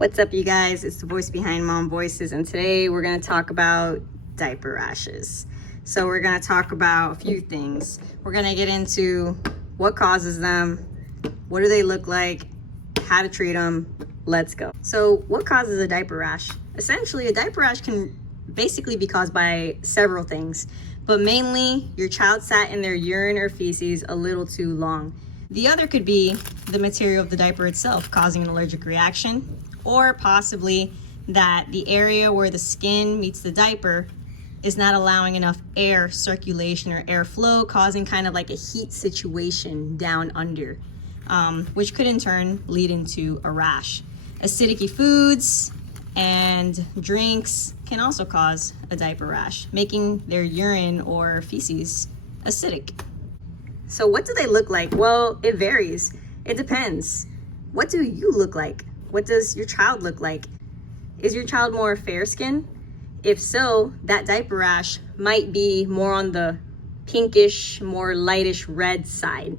What's up, you guys? It's the voice behind Mom Voices, and today we're going to talk about diaper rashes. So we're going to talk about a few things. We're going to get into what causes them, what do they look like, how to treat them. Let's go. So what causes a diaper rash? Essentially, a diaper rash can basically be caused by several things, but mainly your child sat in their urine or feces a little too long. The other could be the material of the diaper itself causing an allergic reaction, or possibly that the area where the skin meets the diaper is not allowing enough air circulation or airflow, causing kind of like a heat situation down under, which could in turn lead into a rash. Acidic foods and drinks can also cause a diaper rash, making their urine or feces acidic. So what do they look like? Well, it varies. It depends. What do you look like? What does your child look like? Is your child more fair skin? If so, that diaper rash might be more on the pinkish, more lightish red side.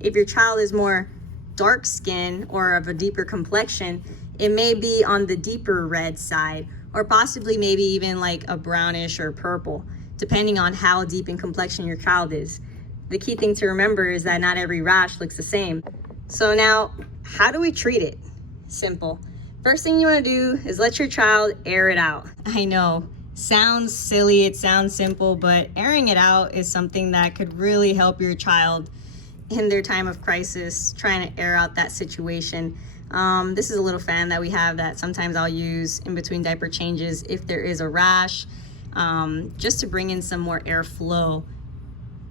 If your child is more dark skin or of a deeper complexion, it may be on the deeper red side, or possibly maybe even like a brownish or purple, depending on how deep in complexion your child is. The key thing to remember is that not every rash looks the same. So now, how do we treat it? Simple. First thing you want to do is let your child air it out. I know, sounds silly, it sounds simple, but airing it out is something that could really help your child in their time of crisis, trying to air out that situation. This is a little fan that we have that sometimes I'll use in between diaper changes if there is a rash, just to bring in some more airflow.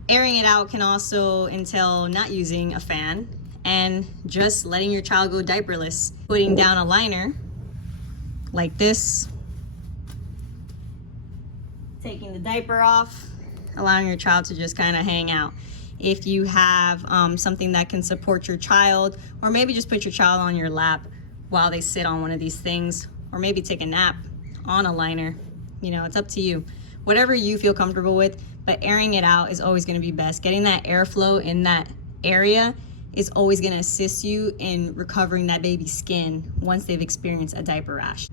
Airing it out can also entail not using a fan and just letting your child go diaperless. Putting down a liner like this, taking the diaper off, allowing your child to just kind of hang out. If you have something that can support your child, or maybe just put your child on your lap while they sit on one of these things, or maybe take a nap on a liner, it's up to you. Whatever you feel comfortable with, but airing it out is always going to be best. Getting that airflow in that area is always going to assist you in recovering that baby's skin once they've experienced a diaper rash.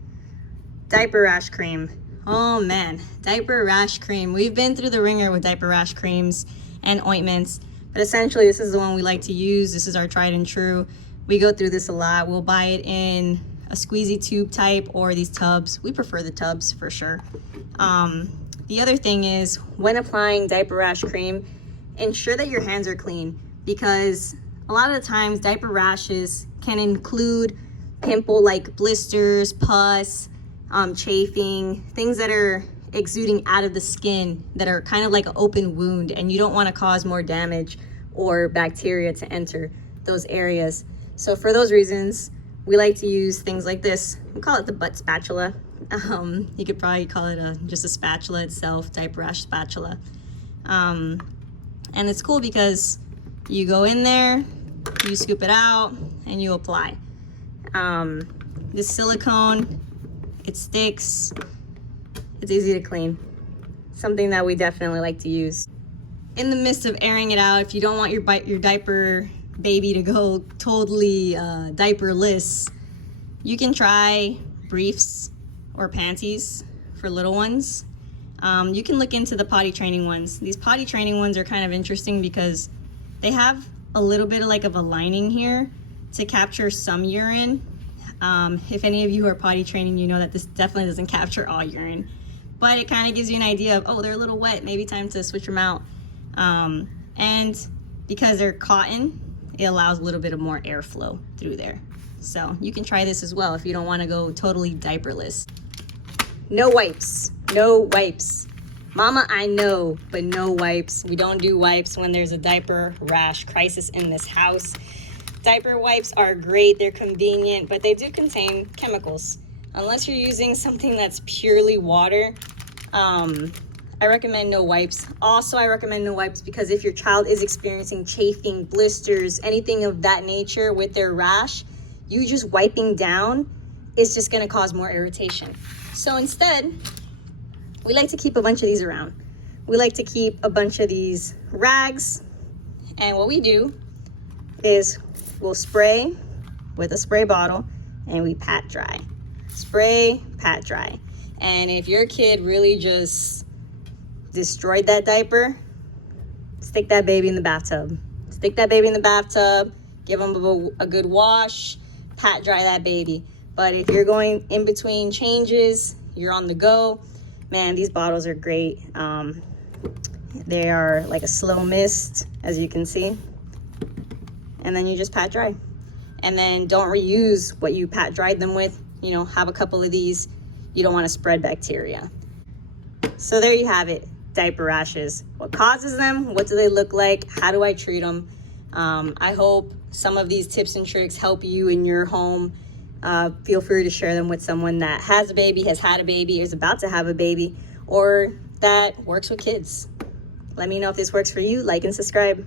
Diaper rash cream. Oh man, diaper rash cream. We've been through the ringer with diaper rash creams and ointments, but essentially this is the one we like to use. This is our tried and true. We go through this a lot. We'll buy it in a squeezy tube type or these tubs. We prefer the tubs for sure. The other thing is, when applying diaper rash cream, ensure that your hands are clean, because a lot of the times diaper rashes can include pimple-like blisters, pus, chafing, things that are exuding out of the skin that are kind of like an open wound, and you don't want to cause more damage or bacteria to enter those areas. So for those reasons, we like to use things like this. We call it the butt spatula. You could probably call it just a spatula itself, diaper rash spatula. And it's cool because you go in there, you scoop it out, and you apply. This silicone, it sticks, it's easy to clean. Something that we definitely like to use. In the midst of airing it out, if you don't want your diaper baby to go totally diaperless, you can try briefs or panties for little ones. You can look into the potty training ones. These potty training ones are kind of interesting because they have a little bit of a lining here to capture some urine. If any of you are potty training, you know that this definitely doesn't capture all urine, but it kind of gives you an idea of, oh, they're a little wet, maybe time to switch them out. And because they're cotton, it allows a little bit of more airflow through there. So you can try this as well if you don't want to go totally diaperless. No wipes. No wipes. Mama, I know, but no wipes. We don't do wipes when there's a diaper rash crisis in this house. Diaper wipes are great, they're convenient, but they do contain chemicals. Unless you're using something that's purely water, I recommend no wipes. Also, I recommend no wipes because if your child is experiencing chafing, blisters, anything of that nature with their rash, you just wiping down is just gonna cause more irritation. So instead, we like to keep a bunch of these around. We like to keep a bunch of these rags, and what we do is we'll spray with a spray bottle and we pat dry. spray, pat dry. And if your kid really just destroyed that diaper, stick that baby in the bathtub. Stick that baby in the bathtub, give them a good wash, pat dry that baby. But if you're going in between changes, you're on the go, man, these bottles are great. They are like a slow mist, as you can see. And then you just pat dry. And then don't reuse what you pat dried them with. You know, have a couple of these. You don't want to spread bacteria. So there you have it, diaper rashes. What causes them? What do they look like? How do I treat them? I hope some of these tips and tricks help you in your home. Feel free to share them with someone that has a baby, has had a baby, is about to have a baby, or that works with kids. Let me know if this works for you. Like and subscribe.